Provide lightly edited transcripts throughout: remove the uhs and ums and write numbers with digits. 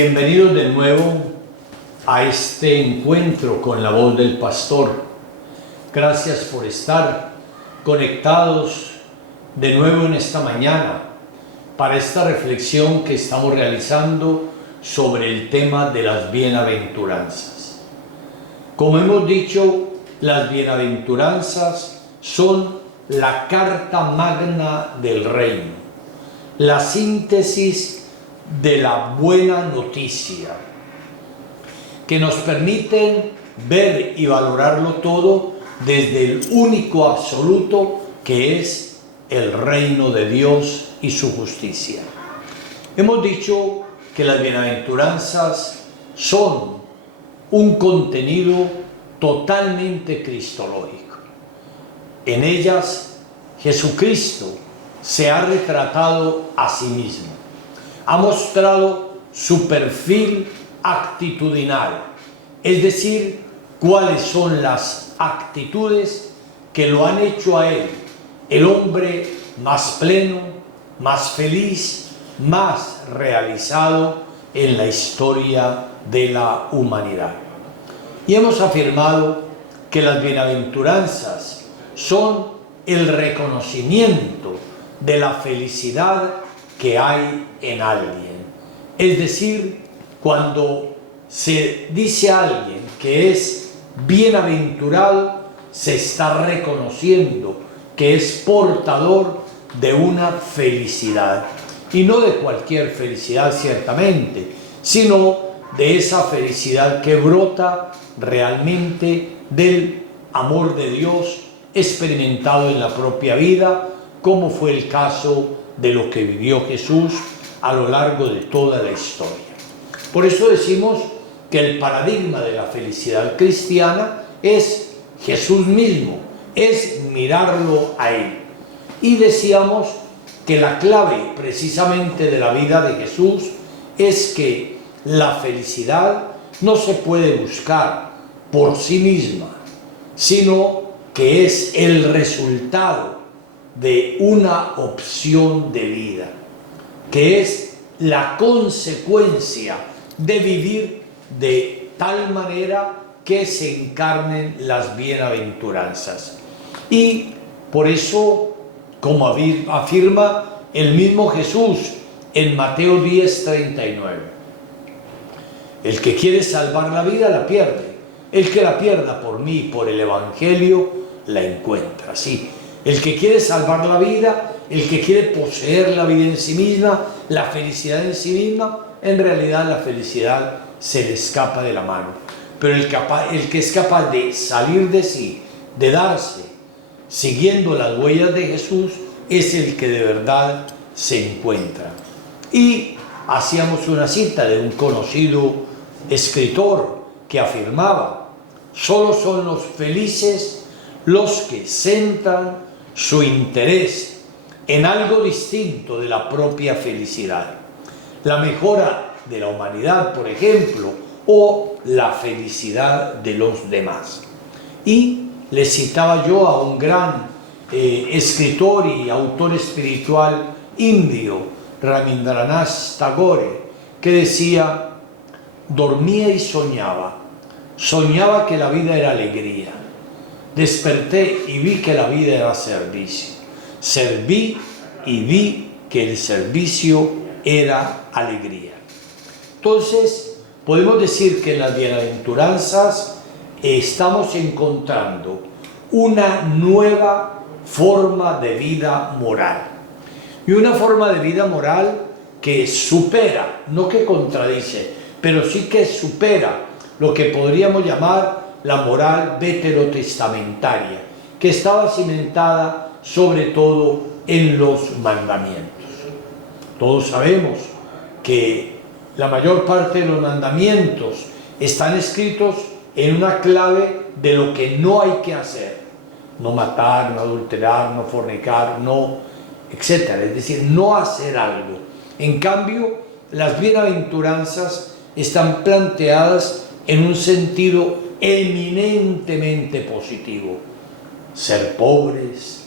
Bienvenidos de nuevo a este encuentro con la voz del pastor. Gracias por estar conectados de nuevo en esta mañana para esta reflexión que estamos realizando sobre el tema de las bienaventuranzas. Como hemos dicho, las bienaventuranzas son la carta magna del reino, la síntesis de la buena noticia, que nos permiten ver y valorarlo todo desde el único absoluto que es el reino de Dios y su justicia. Hemos dicho que las bienaventuranzas son un contenido totalmente cristológico. En ellas Jesucristo se ha retratado a sí mismo. Ha mostrado su perfil actitudinal, es decir, cuáles son las actitudes que lo han hecho a él, el hombre más pleno, más feliz, más realizado en la historia de la humanidad. Y hemos afirmado que las bienaventuranzas son el reconocimiento de la felicidad que hay en alguien. Es decir, cuando se dice a alguien que es bienaventurado, se está reconociendo que es portador de una felicidad. Y no de cualquier felicidad, ciertamente, sino de esa felicidad que brota realmente del amor de Dios experimentado en la propia vida, como fue el caso de lo que vivió Jesús a lo largo de toda la historia. Por eso decimos que el paradigma de la felicidad cristiana es Jesús mismo, es mirarlo a Él. Y decíamos que la clave precisamente de la vida de Jesús es que la felicidad no se puede buscar por sí misma, sino que es el resultado de una opción de vida, que es la consecuencia de vivir de tal manera que se encarnen las bienaventuranzas. Y por eso, como afirma el mismo Jesús en Mateo 10:39, el que quiere salvar la vida la pierde, el que la pierda por mí y por el Evangelio la encuentra. Sí, el que quiere salvar la vida, el que quiere poseer la vida en sí misma, la felicidad en sí misma, en realidad la felicidad se le escapa de la mano. Pero el que es capaz de salir de sí, de darse, siguiendo las huellas de Jesús, es el que de verdad se encuentra. Y hacíamos una cita de un conocido escritor que afirmaba: solo son los felices los que centran su interés en algo distinto de la propia felicidad, la mejora de la humanidad, por ejemplo, o la felicidad de los demás. Y le citaba yo a un gran escritor y autor espiritual indio, Rabindranath Tagore, que decía: dormía y soñaba que la vida era alegría. Desperté y vi que la vida era servicio. Serví y vi que el servicio era alegría. Entonces, podemos decir que en las bienaventuranzas estamos encontrando una nueva forma de vida moral. Y una forma de vida moral que supera, no que contradice, pero sí que supera lo que podríamos llamar la moral veterotestamentaria, que estaba cimentada sobre todo en los mandamientos. Todos sabemos que la mayor parte de los mandamientos están escritos en una clave de lo que no hay que hacer: no matar, no adulterar, no fornicar, no, etcétera, es decir, no hacer algo. En cambio, las bienaventuranzas están planteadas en un sentido eminentemente positivo: ser pobres,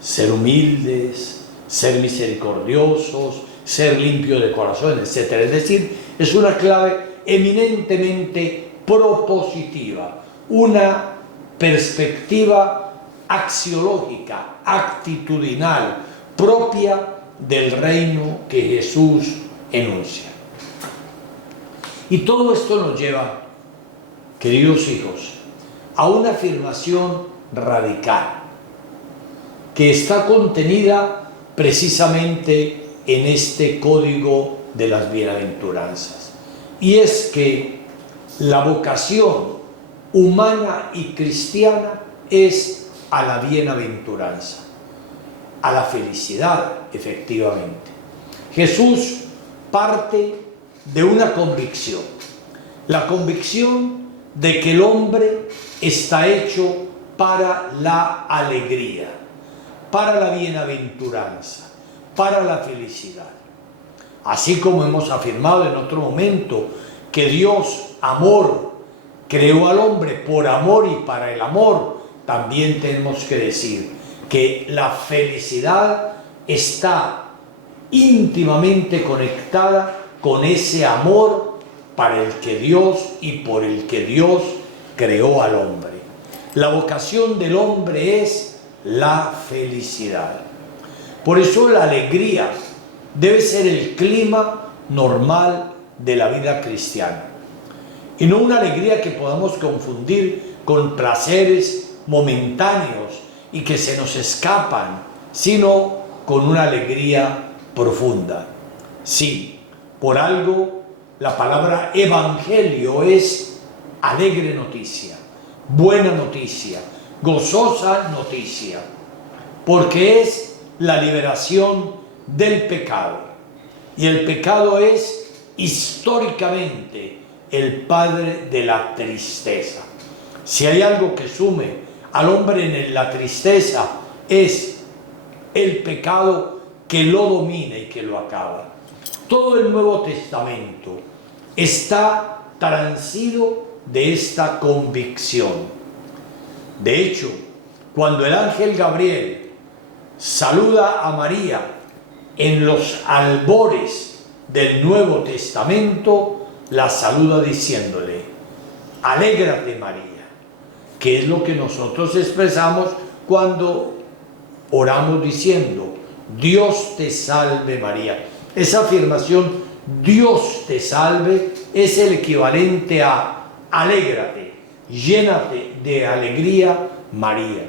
ser humildes, ser misericordiosos, ser limpio de corazón, etc. Es decir, Es una clave eminentemente propositiva, una perspectiva axiológica, actitudinal, propia del reino que Jesús enuncia. Y todo esto nos lleva, queridos hijos, a una afirmación radical que está contenida precisamente en este código de las bienaventuranzas. Y es que la vocación humana y cristiana es a la bienaventuranza, a la felicidad, efectivamente. Jesús parte de una convicción, la convicción de que el hombre está hecho para la alegría, para la bienaventuranza, para la felicidad. Así como hemos afirmado en otro momento que Dios, amor, creó al hombre por amor y para el amor, también tenemos que decir que la felicidad está íntimamente conectada con ese amor para el que Dios y por el que Dios creó al hombre. La vocación del hombre es la felicidad. Por eso la alegría debe ser el clima normal de la vida cristiana. Y no una alegría que podamos confundir con placeres momentáneos y que se nos escapan, sino con una alegría profunda. Sí, por algo la palabra evangelio es alegre noticia, buena noticia, gozosa noticia, porque es la liberación del pecado. Y el pecado es históricamente el padre de la tristeza. Si hay algo que sume al hombre en la tristeza, es el pecado que lo domina y que lo acaba. Todo el Nuevo Testamento está transido de esta convicción. De hecho, cuando el ángel Gabriel saluda a María en los albores del Nuevo Testamento, la saluda diciéndole: alégrate María, que es lo que nosotros expresamos cuando oramos diciendo: Dios te salve María. Esa afirmación, Dios te salve, es el equivalente a alégrate, llénate de alegría María.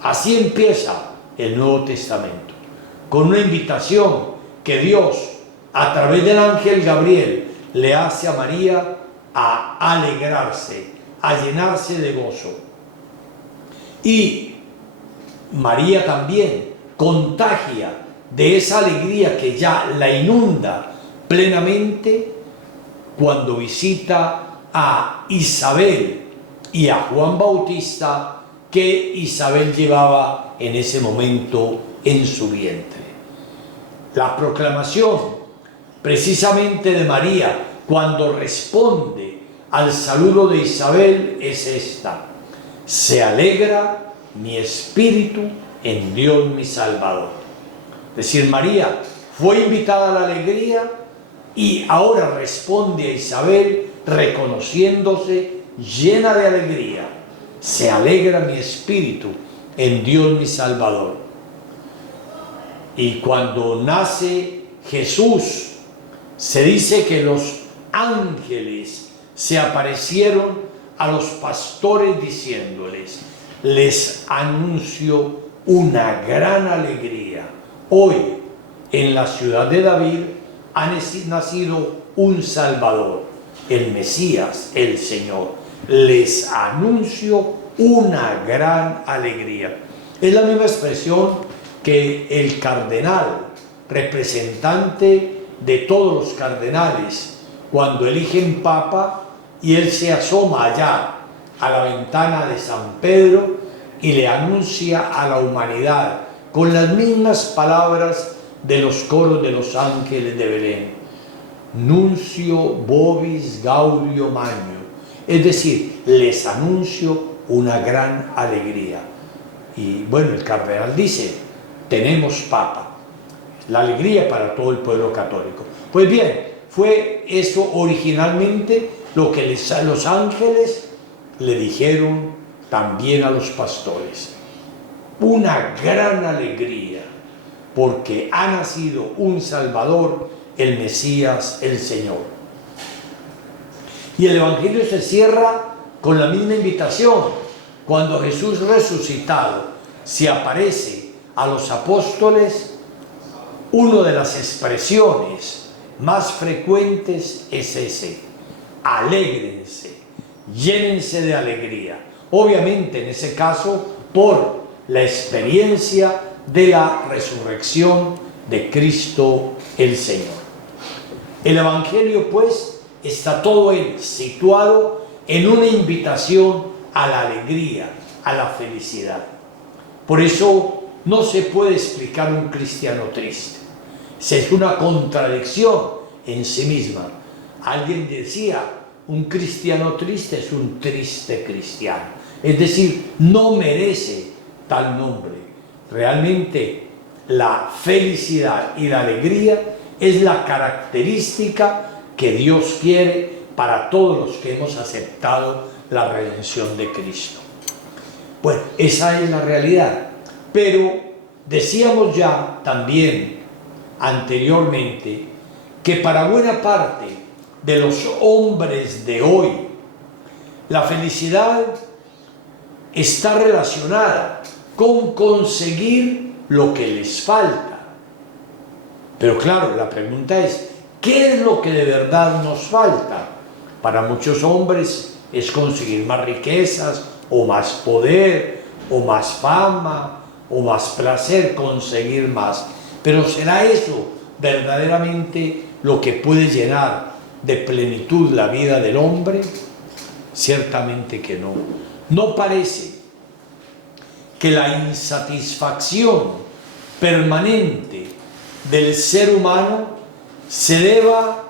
Así empieza el Nuevo Testamento, con una invitación que Dios, a través del ángel Gabriel, le hace a María a alegrarse, a llenarse de gozo. Y María también contagia de esa alegría que ya la inunda plenamente cuando visita a Isabel y a Juan Bautista, que Isabel llevaba en ese momento en su vientre. La proclamación precisamente de María cuando responde al saludo de Isabel es esta: se alegra mi espíritu en Dios mi Salvador. Es decir, María fue invitada a la alegría y ahora responde a Isabel reconociéndose llena de alegría. Se alegra mi espíritu en Dios mi Salvador. Y cuando nace Jesús, se dice que los ángeles se aparecieron a los pastores diciéndoles: les anuncio una gran alegría. Hoy en la ciudad de David ha nacido un Salvador, el Mesías, el Señor. Les anuncio una gran alegría. Es la misma expresión que el cardenal, representante de todos los cardenales, cuando eligen papa y él se asoma allá a la ventana de San Pedro y le anuncia a la humanidad con las mismas palabras de los coros de los ángeles de Belén: Nuncio vobis gaudio magno. Es decir, les anuncio una gran alegría. Y bueno, el cardenal dice: tenemos papa. La alegría para todo el pueblo católico. Pues bien, fue eso originalmente lo que los ángeles le dijeron también a los pastores. Una gran alegría, porque ha nacido un Salvador, el Mesías, el Señor. Y el Evangelio se cierra con la misma invitación. Cuando Jesús resucitado se aparece a los apóstoles, una de las expresiones más frecuentes es ese: alégrense, llénense de alegría. Obviamente en ese caso por la experiencia de la resurrección de Cristo el Señor. El Evangelio pues está todo él situado en una invitación a la alegría, a la felicidad. Por eso no se puede explicar un cristiano triste. Es una contradicción en sí misma. Alguien decía, un cristiano triste es un triste cristiano. Es decir, no merece tal nombre. Realmente la felicidad y la alegría es la característica que Dios quiere para todos los que hemos aceptado la redención de Cristo. Bueno, esa es la realidad. Pero decíamos ya también anteriormente que para buena parte de los hombres de hoy, la felicidad está relacionada con conseguir lo que les falta. Pero claro, la pregunta es, ¿qué es lo que de verdad nos falta? Para muchos hombres es conseguir más riquezas, o más poder, o más fama, o más placer, conseguir más. Pero ¿será eso verdaderamente lo que puede llenar de plenitud la vida del hombre? Ciertamente que no. No parece que la insatisfacción permanente del ser humano se deba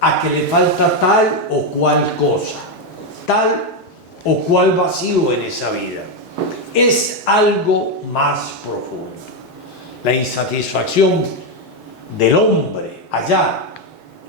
a que le falta tal o cual cosa, tal o cual vacío en esa vida. Es algo más profundo. La insatisfacción del hombre allá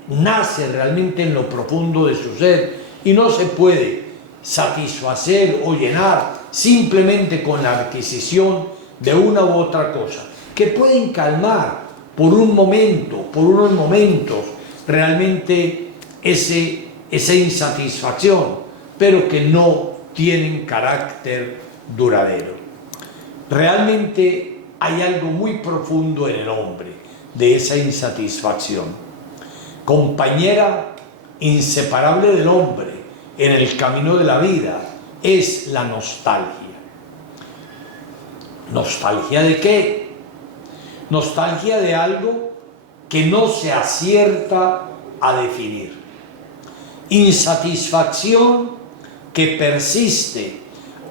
nace realmente en lo profundo de su ser y no se puede satisfacer o llenar simplemente con la adquisición de una u otra cosa, que pueden calmar por un momento, por unos momentos, realmente esa insatisfacción, pero que no tienen carácter duradero. Realmente hay algo muy profundo en el hombre de esa insatisfacción. Compañera inseparable del hombre en el camino de la vida es la nostalgia. ¿Nostalgia de qué? Nostalgia de algo que no se acierta a definir. Insatisfacción que persiste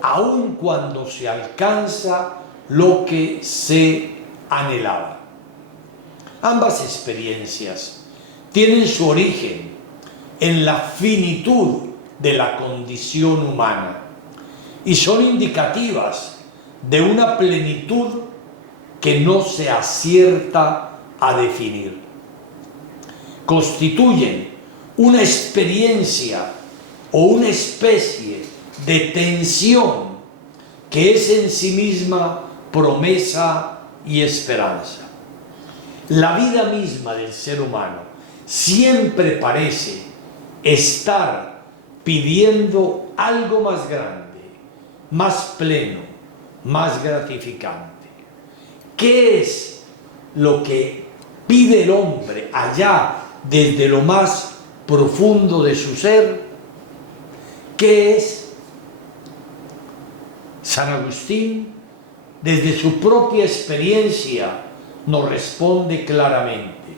aun cuando se alcanza lo que se anhelaba. Ambas experiencias tienen su origen en la finitud de la condición humana y son indicativas de una plenitud que no se acierta a definir. Constituyen una experiencia o una especie de tensión que es en sí misma promesa y esperanza. La vida misma del ser humano siempre parece estar pidiendo algo más grande, más pleno, más gratificante. ¿Qué es lo que pide el hombre allá desde lo más profundo de su ser? ¿Qué es? San Agustín, desde su propia experiencia, nos responde claramente: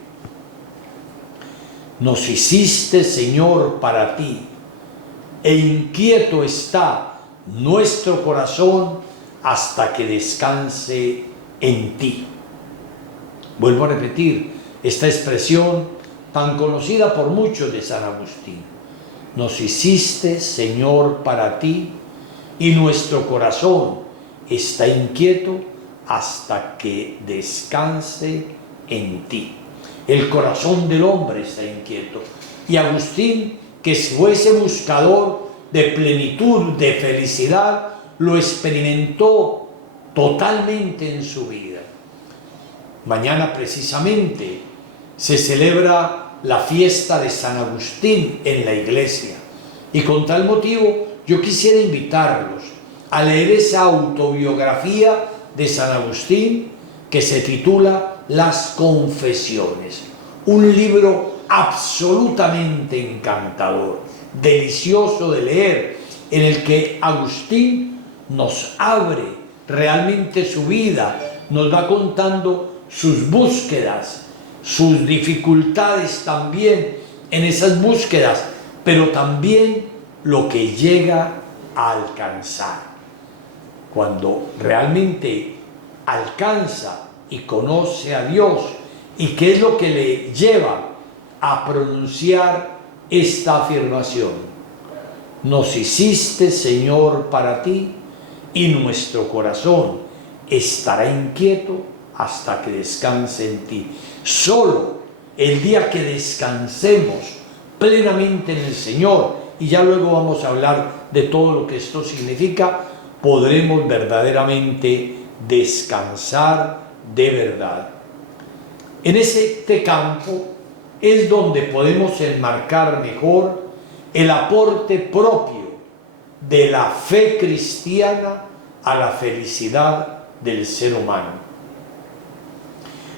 nos hiciste, Señor, para ti, e inquieto está nuestro corazón hasta que descanse en ti. Vuelvo a repetir esta expresión tan conocida por muchos de San Agustín. Nos hiciste, Señor, para ti, y nuestro corazón está inquieto hasta que descanse en ti. El corazón del hombre está inquieto. Y Agustín, que fuese buscador de plenitud, de felicidad, lo experimentó totalmente en su vida. Mañana precisamente se celebra la fiesta de San Agustín en la iglesia. Y con tal motivo yo quisiera invitarlos a leer esa autobiografía de San Agustín que se titula Las Confesiones. Un libro absolutamente encantador, delicioso de leer, en el que Agustín nos abre realmente su vida, nos va contando sus búsquedas, sus dificultades también en esas búsquedas, pero también lo que llega a alcanzar. Cuando realmente alcanza y conoce a Dios, y qué es lo que le lleva a pronunciar esta afirmación: nos hiciste, Señor, para ti, y nuestro corazón estará inquieto hasta que descanse en ti. Solo el día que descansemos plenamente en el Señor, y ya luego vamos a hablar de todo lo que esto significa, podremos verdaderamente descansar de verdad. En este campo es donde podemos enmarcar mejor el aporte propio de la fe cristiana a la felicidad del ser humano.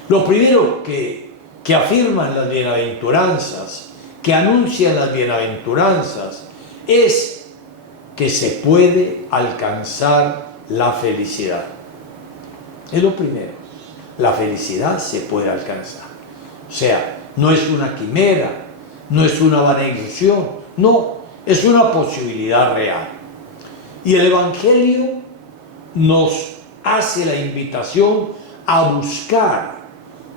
Lo primero que afirman las bienaventuranzas, que anuncian las bienaventuranzas, es que se puede alcanzar la felicidad. Es lo primero. La felicidad se puede alcanzar. O sea, no es una quimera, no es una vana ilusión, no, es una posibilidad real. Y el Evangelio nos hace la invitación a buscar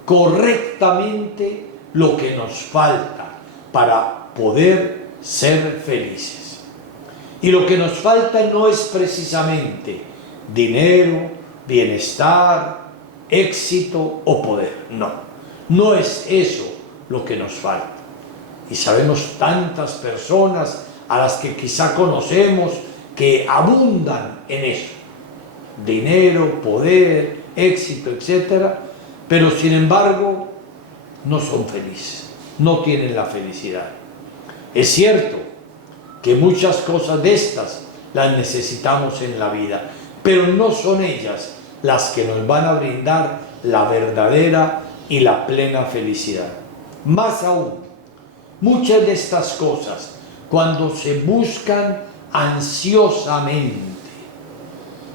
correctamente lo que nos falta para poder ser felices. Y lo que nos falta no es precisamente dinero, bienestar, éxito o poder. No, no es eso lo que nos falta. Y sabemos tantas personas a las que quizá conocemos que abundan en eso: dinero, poder, éxito, etc. Pero sin embargo no son felices, no tienen la felicidad. Es cierto que muchas cosas de estas las necesitamos en la vida, pero no son ellas las que nos van a brindar la verdadera y la plena felicidad. Más aún, muchas de estas cosas, cuando se buscan ansiosamente,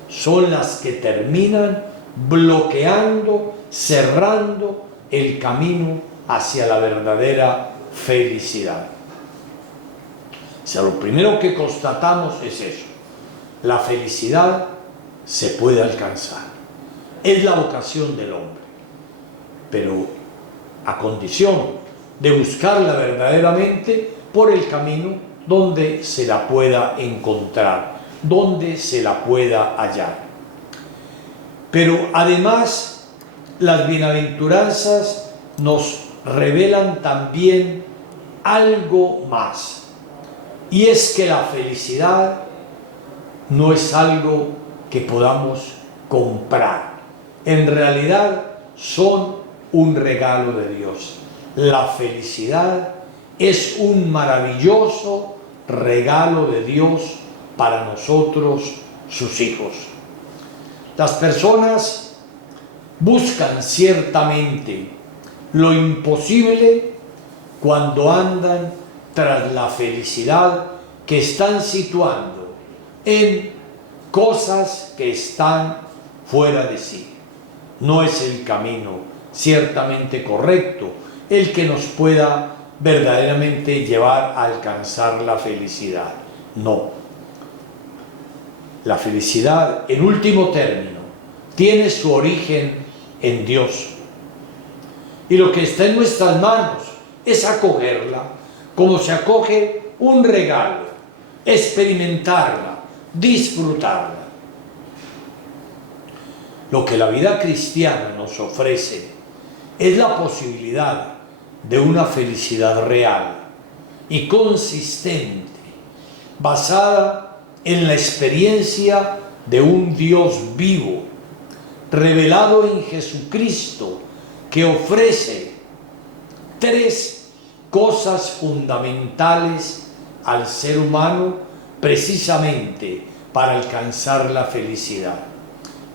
son las que terminan bloqueando, cerrando el camino hacia la verdadera felicidad. O sea, lo primero que constatamos es eso: la felicidad se puede alcanzar, es la vocación del hombre, pero a condición de buscarla verdaderamente por el camino donde se la pueda encontrar, donde se la pueda hallar. Pero además, las bienaventuranzas nos revelan también algo más, y es que la felicidad no es algo que podamos comprar. En realidad son un regalo de Dios. La felicidad es un maravilloso regalo de Dios para nosotros, sus hijos. Las personas buscan ciertamente lo imposible cuando andan tras la felicidad que están situando en cosas que están fuera de sí. No es el camino ciertamente correcto el que nos pueda verdaderamente llevar a alcanzar la felicidad. No. La felicidad, en último término, tiene su origen en Dios. Y lo que está en nuestras manos es acogerla como se acoge un regalo, experimentarla, disfrutarla. Lo que la vida cristiana nos ofrece es la posibilidad de una felicidad real y consistente, basada en la experiencia de un Dios vivo, revelado en Jesucristo, que ofrece tres cosas fundamentales al ser humano precisamente para alcanzar la felicidad.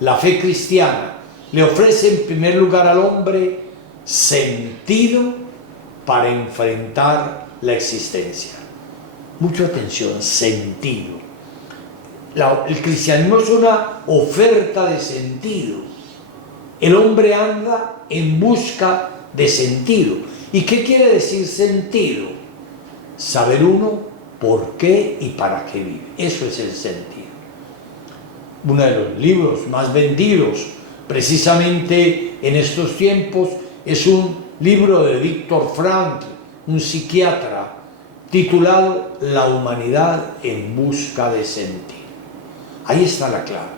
La fe cristiana le ofrece en primer lugar al hombre sentido para enfrentar la existencia. Mucha atención, sentido. El cristianismo es una oferta de sentido. El hombre anda en busca de sentido. ¿Y qué quiere decir sentido? Saber uno por qué y para qué vive. Eso es el sentido. Uno de los libros más vendidos precisamente en estos tiempos es un libro de Viktor Frankl, un psiquiatra, titulado La humanidad en busca de sentido. Ahí está la clave,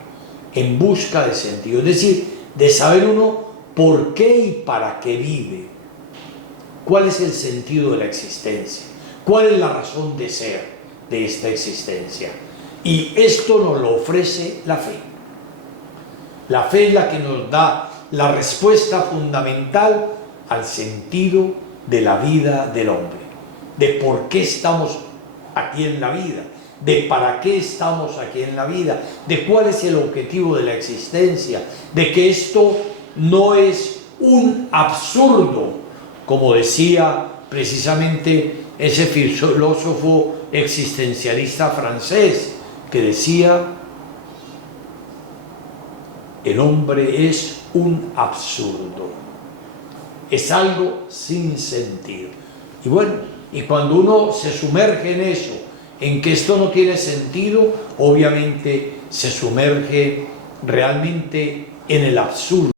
en busca de sentido, es decir, de saber uno por qué y para qué vive. ¿Cuál es el sentido de la existencia? ¿Cuál es la razón de ser de esta existencia? Y esto nos lo ofrece la fe. La fe es la que nos da la respuesta fundamental al sentido de la vida del hombre, de por qué estamos aquí en la vida, de para qué estamos aquí en la vida, de cuál es el objetivo de la existencia, de que esto no es un absurdo, como decía precisamente ese filósofo existencialista francés, que decía: el hombre es un absurdo, es algo sin sentido. Y bueno, y cuando uno se sumerge en eso, en que esto no tiene sentido, obviamente se sumerge realmente en el absurdo.